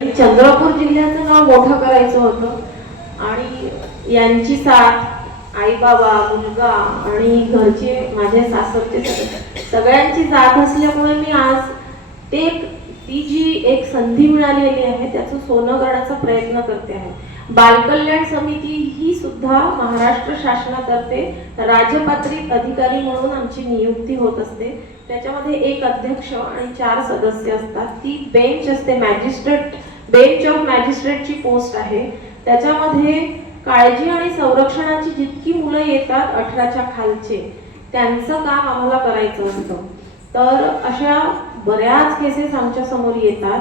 चंद्रपूर जिल्ह्याचं नाव मोठं करायचं होतं आणि यांची साथ आई बाबा मुलगा आणि घरचे माझे सासरचे सगळ्यांची साथ असल्यामुळे मी आज ती जी एक संधी मिळालेली आहे त्याचं सोनं करण्याचा प्रयत्न करते आहे. बालकल्याण समिती ही सुद्धा महाराष्ट्र शासनातर्फे राजपत्रित अधिकारी म्हणून आमची नियुक्ती होत असते. त्याच्यामध्ये एक अध्यक्ष आणि 4 सदस्य असतात. ती बेंच असते, बेंच ऑफ मॅजिस्ट्रेटची पोस्ट आहे. त्याच्यामध्ये काळजी आणि संरक्षणाची जितकी मुलं येतात 18च्या खालचे त्यांचं काम आम्हाला करायचं असतं. तर अशा बऱ्याच केसेस आमच्या समोर येतात.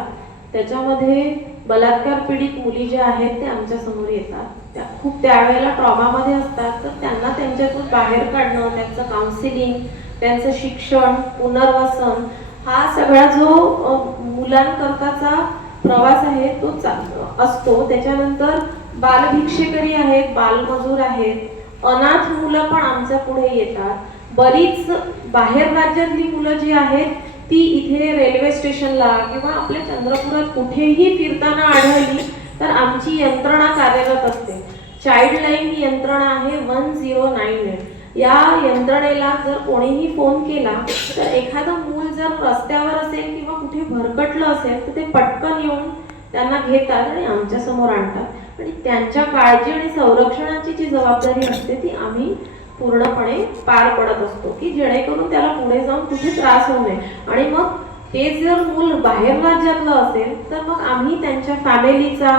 त्याच्यामध्ये बलात्कार पीडित मुली ज्या आहेत ते आमच्या समोर येतात. त्या खूप त्यावेळेला ट्रॉमामध्ये असतात. तर त्यांना त्यांच्यातून बाहेर काढणं, त्यांचं काउन्सिलिंग, त्यांचं शिक्षण, पुनर्वसन हा सगळा जो मुलांकरताचा प्रवास आहे तो असतो. त्याच्यानंतर बालभिक्षेकरी आहेत, बालमजूर आहेत, अनाथ मुलं पण आमच्या पुढे येतात. बरीच बाहेर राज्यातली मुलं जी आहेत ती इथे रेल्वे स्टेशनला किंवा आपल्या चंद्रपुरात कुठेही फिरताना आढळली तर आमची यंत्रणा कार्यरत असते. चाइल्डलाईन ही यंत्रणा आहे 1098. या यंत्रणेला जर कोणीही फोन केला तर एखादं मूल जर रस्त्यावर असेल किंवा कुठे भरकटलं असेल तर ते पटकन येऊन त्यांना घेतात आणि आमच्या समोर आणतात. आणि त्यांच्या काळजी आणि संरक्षणाची जी जबाबदारी असते ती आम्ही पूर्णपणे पार पडत असतो की जेणेकरून त्याला पुढे जाऊन कुठे त्रास होऊ नये. आणि मग ते जर मूल बाहेर राज्यातलं असेल तर मग आम्ही त्यांच्या फॅमिलीचा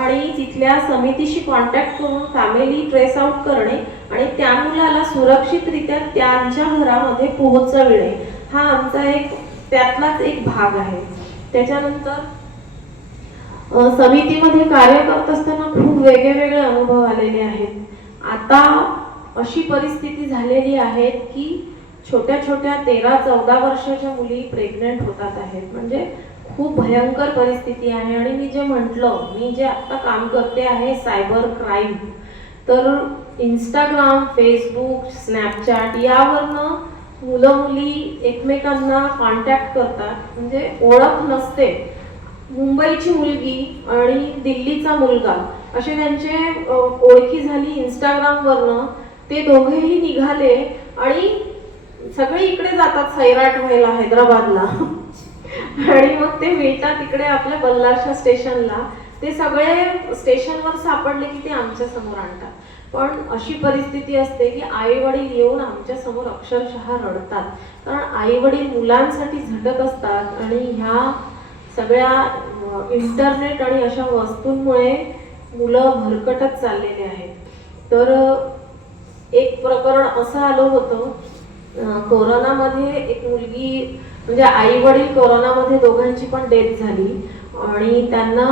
आणि तिथल्या समितीशी कॉन्टॅक्ट करून फॅमिली ट्रेस आउट करणे आणि त्या मुलाला सुरक्षितरित्या त्यांच्या घरामध्ये पोहोचविणे हा आमचा एक त्यातलाच एक भाग आहे. त्याच्यानंतर समितीमध्ये कार्य करत असताना खूप वेगवेगळे अनुभव आलेले आहेत. आता अशी परिस्थिती झालेली आहे की छोट्या छोट्या 13-14 वर्षाच्या मुली प्रेग्नेंट होतात आहेत. म्हणजे खूप भयंकर परिस्थिती आहे. आणि मी जे आता काम करते आहे सायबर क्राईम, तर इंस्टाग्राम, फेसबुक, स्नॅपचॅट यावरनं मुलं मुली एकमेकांना कॉन्टॅक्ट करतात. म्हणजे ओळख नसते. मुंबईची मुलगी आणि दिल्लीचा मुलगा असे त्यांचे ओळखी झाली इंस्टाग्रामवरनं. ते दोघेही निघाले आणि सगळे इकडे जातात सैराट व्हायला हैदराबादला आणि मग ते मिळतात इकडे आपल्या बल्लारशा स्टेशनला. ते सगळे स्टेशनवर सापडले की ते आमच्या समोर आणतात. पण अशी परिस्थिती असते की आई वडील येऊन आमच्या समोर अक्षरशः रडतात. कारण आई वडील मुलांसाठी झटत असतात आणि ह्या सगळ्या इंटरनेट आणि अशा वस्तूंमुळे मुलं भरकटत चाललेले आहेत. तर एक प्रकरण असं आलं होतं, कोरोनामध्ये एक मुलगी म्हणजे आई वडील कोरोनामध्ये दोघांची पण डेथ झाली आणि त्यांना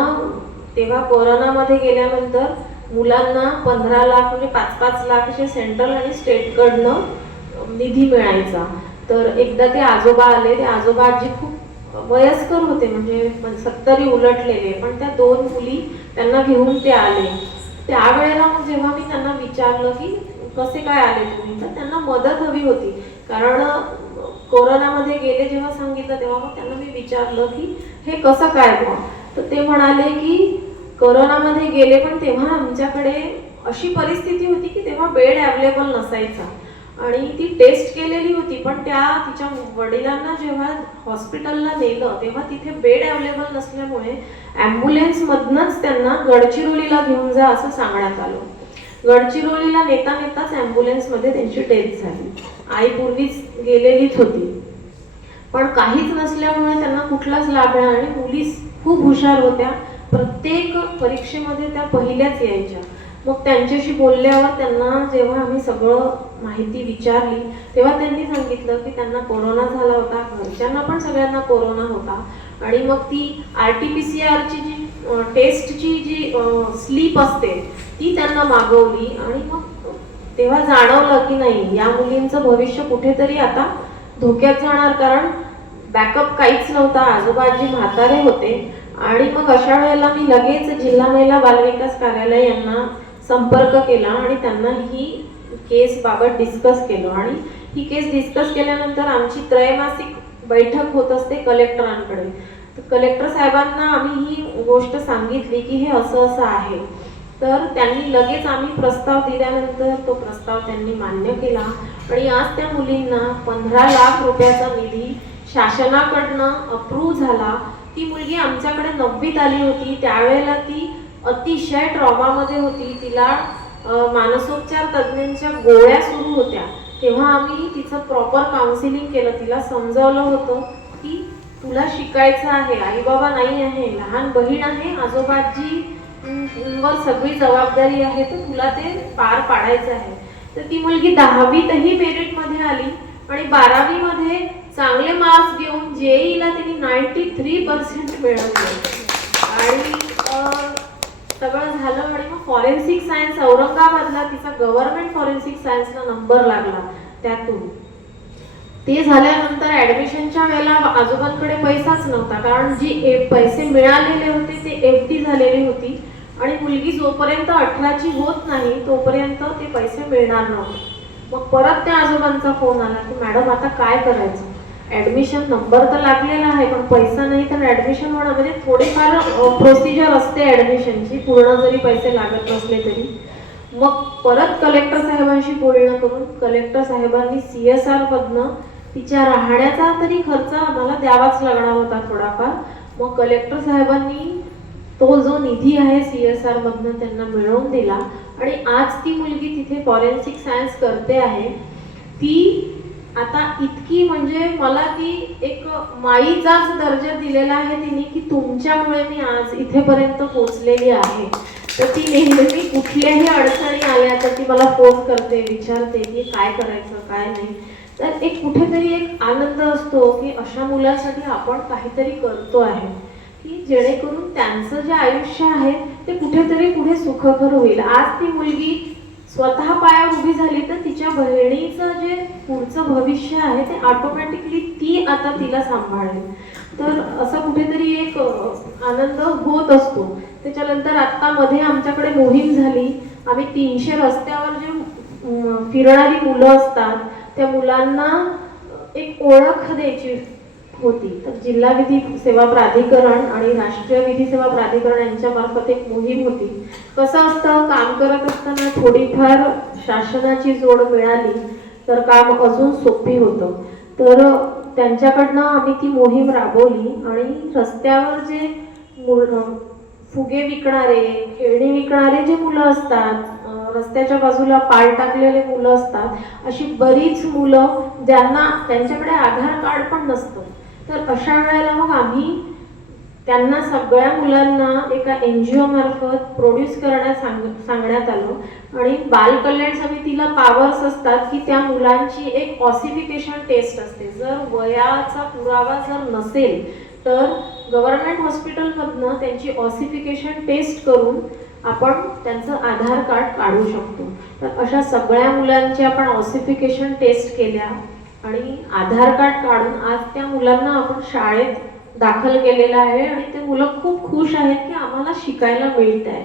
तेव्हा कोरोनामध्ये गेल्यानंतर मुलांना 15 लाख म्हणजे 5-5 लाख असे सेंट्रल आणि स्टेटकडनं निधी मिळायचा. तर एकदा ते आजोबा आले. ते आजोबा आजी खूप वयस्कर होते, म्हणजे 70 उलटलेले, पण त्या 2 मुली त्यांना घेऊन ते आले. त्यावेळेला मग जेव्हा मी त्यांना विचारलं की कसे काय आले तुम्ही, तर त्यांना मदत हवी होती. कारण कोरोनामध्ये गेले जेव्हा सांगितलं तेव्हा मग त्यांना मी विचारलं की हे कसं काय मग, तर ते म्हणाले की कोरोनामध्ये गेले पण तेव्हा आमच्याकडे अशी परिस्थिती होती की तेव्हा बेड अवेलेबल नसायचा आणि ती टेस्ट केलेली होती. पण तिच्या वडिलांना जेव्हा हॉस्पिटलला नेलं तेव्हा तिथे बेड अवेलेबल नसल्यामुळे ॲम्ब्युलन्समधनंच त्यांना गडचिरोलीला घेऊन जा असं सांगण्यात आलं. गडचिरोलीला नेता नेताच ॲम्ब्युलन्समध्ये त्यांची डेथ झाली. आई पूर्वीच गेलेलीच होती, पण काहीच नसल्यामुळे त्यांना कुठलाच लाभ मिळाला. आणि मुली खूप हुशार होत्या, प्रत्येक परीक्षेमध्ये त्या पहिल्याच यायच्या. मग त्यांच्याशी बोलल्यावर त्यांना जेव्हा आम्ही सगळं माहिती विचारली तेव्हा त्यांनी सांगितलं की त्यांना कोरोना झाला होता, घरच्यांना पण सगळ्यांना कोरोना होता. आणि मग ती RT-PCR जी टेस्टची जी स्लीप असते ती त्यांना मागवली. आणि मग तेव्हा जाणवलं की नाही, या मुलींचं भविष्य कुठेतरी आता धोक्यात जाणार, कारण बॅकअप काहीच नव्हता. आजोबाजी म्हातारे होते. आणि मग अशा वेळेला मी लगेच जिल्हा महिला बालविकास कार्यालय यांना संपर्क केला आणि त्यांना ही केस बाबत डिस्कस केलं. आणि ही केस डिस्कस केल्यानंतर आमची त्रैमासिक बैठक होत असते कलेक्टरांकडे. तर कलेक्टर साहेबांना आम्ही ही गोष्ट सांगितली की हे असं असं आहे. तर त्यांनी लगेच आम्ही प्रस्ताव दिल्यानंतर तो प्रस्ताव त्यांनी मान्य केला आणि आज त्या मुलींना 15 लाख रुपयाचा निधी शासनाकडनं अप्रूव्ह झाला. ती मुलगी आमच्याकडे 9वीत आली होती. त्यावेळेला ती अतिशय ट्रॉमामध्ये होती. तिला मानसोपचार तज्ज्ञांच्या गोळ्या सुरू होत्या. तेव्हा आम्ही तिचं प्रॉपर काउन्सिलिंग केलं. तिला समजावलं होतं की तुला शिकायचं आहे, आई बाबा नाही आहे, लहान बहीण आहे, आजोबाजी वर सगळी जबाबदारी आहे, तर तुला ते पार पाडायचं आहे. तर ती मुलगी 10वीतही मेरिटमध्ये आली आणि 12वीमध्ये चांगले मार्क्स घेऊन जेईला तिने 93% मिळवले आणि सगळं झालं. आणि मग फॉरेन्सिक सायन्स औरंगाबादला तिचा गव्हर्नमेंट फॉरेन्सिक सायन्सला नंबर लागला. त्यातून ते झाल्यानंतर ऍडमिशनच्या वेळेला आजोबांकडे पैसाच नव्हता, कारण जी पैसे मिळालेले होते ते FD झालेली होती आणि मुलगी जोपर्यंत 18ची होत नाही तोपर्यंत ते पैसे मिळणार नव्हते. मग परत त्या आजोबांचा फोन आला की मॅडम आता काय करायचं, ऍडमिशन नंबर तर लागलेला आहे पण पैसा नाही, तर ऍडमिशन होणं म्हणजे थोडीफार प्रोसिजर असते ऍडमिशनची, पूर्ण जरी पैसे लागत नसले तरी. मग परत कलेक्टर साहेबांशी बोलणं करून कलेक्टर साहेबांनी CSR मधनं तिच्या राहण्याचा तरी खर्च आम्हाला द्यावाच लागणार होता थोडाफार. मग कलेक्टर साहेबांनी तो जो निधी आहे CSR मधनं त्यांना मिळवून दिला आणि आज ती मुलगी तिथे फॉरेन्सिक सायन्स करते आहे. ती आता इतकी म्हणजे मला ती एक माईचाच दर्जा दिलेला आहे तिने की तुमच्यामुळे मी आज इथेपर्यंत पोहोचलेली आहे. तर ती नेहमी कुठल्याही अडचणी आल्या तर ती मला फोन करते, विचारते की काय करायचं काय नाही. तर एक कुठेतरी एक आनंद असतो की अशा मुलांसाठी आपण काहीतरी करतो आहे की जेणेकरून त्यांचं जे आयुष्य आहे ते कुठेतरी पुढे सुखकर होईल. आज ती मुलगी स्वतः पायावर उभी झाली तर तिच्या बहिणीचं जे पुढचं भविष्य आहे ते ऑटोमॅटिकली ती आता तिला सांभाळेल. तर असं कुठेतरी एक आनंद होत असतो. त्याच्यानंतर आत्ता मध्ये आमच्याकडे मोहीम झाली. आम्ही 300 रस्त्यावर जे फिरणारी मुलं असतात त्या मुलांना एक ओळख द्यायची होती. तर जिल्हा विधी सेवा प्राधिकरण आणि राष्ट्रीय विधी सेवा प्राधिकरण यांच्या मार्फत एक मोहीम होती. कसं असतं, काम करत असताना थोडीफार शासनाची जोड मिळाली तर काम अजून सोपी होतं. तर त्यांच्याकडनं आम्ही ती मोहीम राबवली आणि रस्त्यावर जे फुगे विकणारे, खेळणी विकणारे जे मुलं असतात, रस्त्याच्या बाजूला पाय टाकलेले मुलं असतात, अशी बरीच मुलं ज्यांना त्यांच्याकडे आधार कार्ड पण नसतं. तर अशा वेळेला मग आम्ही त्यांना सगळ्या मुलांना एका NGO मार्फत प्रोड्यूस करण्यास सांगण्यात आलं आणि बाल कल्याण समितीला पावर्स असतात की त्या मुलांची एक ऑसिफिकेशन टेस्ट असते. जर वयाचा पुरावा जर नसेल तर गव्हर्नमेंट हॉस्पिटलमधनं त्यांची ऑसिफिकेशन टेस्ट करून आपण त्यांचं आधार कार्ड काढू शकतो. तर अशा सगळ्या मुलांची आपण ऑसिफिकेशन टेस्ट केल्या आणि आधार कार्ड काढून आज त्या मुलांना आपण शाळेत दाखल केलेलं आहे आणि ते मुलं खूप खुश आहेत की आम्हाला शिकायला मिळत आहे.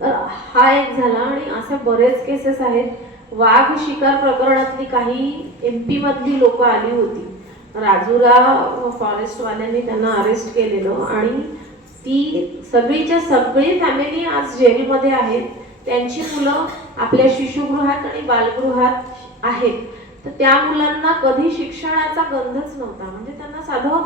तर हा एक झाला आणि असे बरेच केसेस आहेत. वाघ शिकार प्रकरणातली काही MP मधली लोक आली होती. राजुरा फॉरेस्टवाल्यांनी त्यांना अरेस्ट केलेलं आणि ती सगळीच्या सगळी फॅमिली आज जेलमध्ये आहेत. त्यांची मुलं आपल्या शिशुगृहात आणि बालगृहात आहेत. तर त्या मुलांना कधी शिक्षणाचा गंधच नव्हता, म्हणजे त्यांना साधं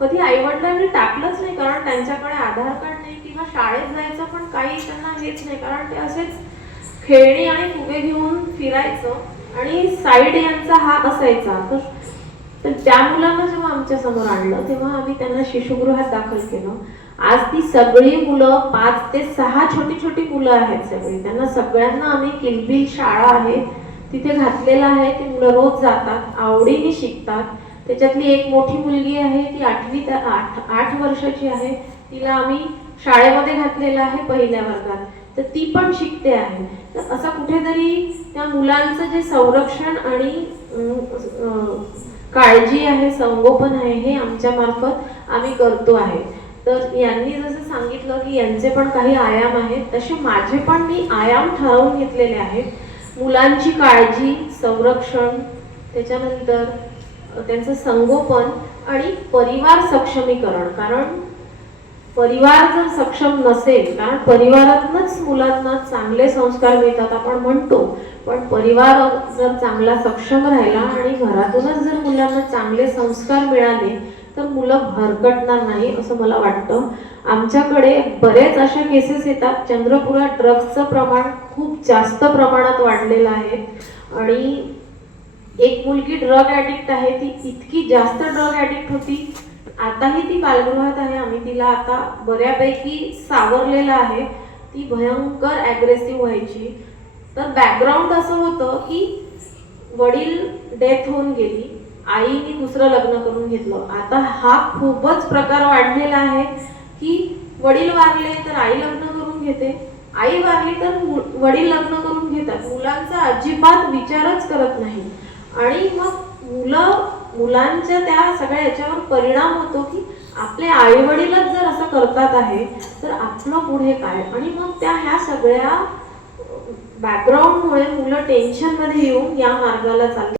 कधी आईवडिलांनी टाकलंच नाही, कारण त्यांच्याकडे आधार कार्ड नाही किंवा शाळेत जायचं पण काही त्यांना हेच नाही, कारण ते असेच खेळणी आणि फुगे घेऊन फिरायचं आणि साईड यांचा हा असायचा. तर त्या मुलांना जेव्हा आमच्या समोर आणलं तेव्हा आम्ही त्यांना शिशुगृहात दाखल केलं. आज ती सगळी मुलं 5 ते 6 छोटी छोटी मुलं आहेत सगळी. त्यांना सगळ्यांना आम्ही किलबिल शाळा आहे तिथे घातलेलं आहे. ती मुलं रोज जातात, आवडीने शिकतात. त्याच्यातली एक मोठी मुलगी आहे ती 8 वर्षाची आहे. तिला आम्ही शाळेमध्ये घातलेलं आहे पहिल्या वर्गात, तर ती पण शिकते आहे. तर असं कुठेतरी त्या मुलांचं जे संरक्षण आणि काळजी आहे, संगोपन आहे, हे आमच्या मार्फत आम्ही करतो आहे. तर यांनी जसं सांगितलं की यांचे पण काही आयाम आहेत, तसे माझे पण मी आयाम ठरवून घेतलेले आहेत. मुलांची काळजी, संरक्षण, त्याच्यानंतर त्यांचं संगोपन आणि परिवार सक्षमीकरण. कारण परिवार जर सक्षम नसेल, कारण परिवारातूनच मुलांना चांगले संस्कार मिळतात आपण म्हणतो, पण परिवार जर चांगला सक्षम राहिला आणि घरातूनच जर मुलांना चांगले संस्कार मिळाले तर मुलं भरकटणार नाही असं मला वाटतं. आमच्याकडे बरेच अशा केसेस येतात, चंद्रपुरात ड्रग्सचं प्रमाण खूप जास्त प्रमाणात वाढलेलं आहे आणि एक मुलगी ड्रग ॲडिक्ट आहे. ती इतकी जास्त ड्रग ॲडिक्ट होती, आताही ती बालगृहात आहे. आम्ही तिला आता बऱ्यापैकी सावरलेलं आहे. ती भयंकर ॲग्रेसिव्ह व्हायची. तर बॅकग्राऊंड असं होतं की वडील डेथ होऊन गेली, आईने दुसरं लग्न करून घेतलं. आता हा खूपच प्रकार वाढलेला आहे की वडील वारले तर आई लग्न करून घेते, आई वारली तर वडील लग्न करून घेतात. मुलांचा अजिबात विचारच करत नाही आणि मग मुलांच्या त्या सगळ्या याच्यावर परिणाम होतो की आपले आई वडीलच जर असं करतात आहे तर आपलं पुढे काय. आणि मग ह्या सगळ्या बॅकग्राऊंडमुळे मुलं टेन्शनमध्ये येऊन या मार्गाला चालतात.